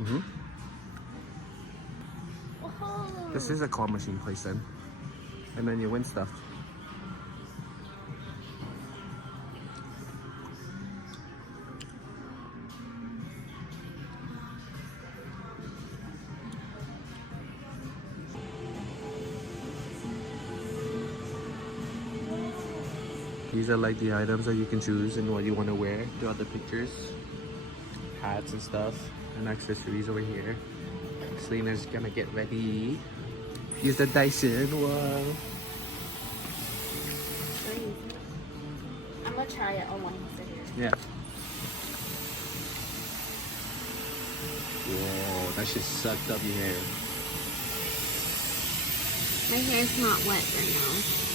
Mm-hmm. Whoa. This is a claw machine place then. And then you win stuff. These are like the items that you can choose and what you want to wear throughout the pictures. Hats and stuff and accessories over here. Selena's gonna get ready. Use the Dyson. Wow. I'm gonna try it on one sit here. Yeah. Whoa, that shit sucked up your hair. My hair's not wet right now.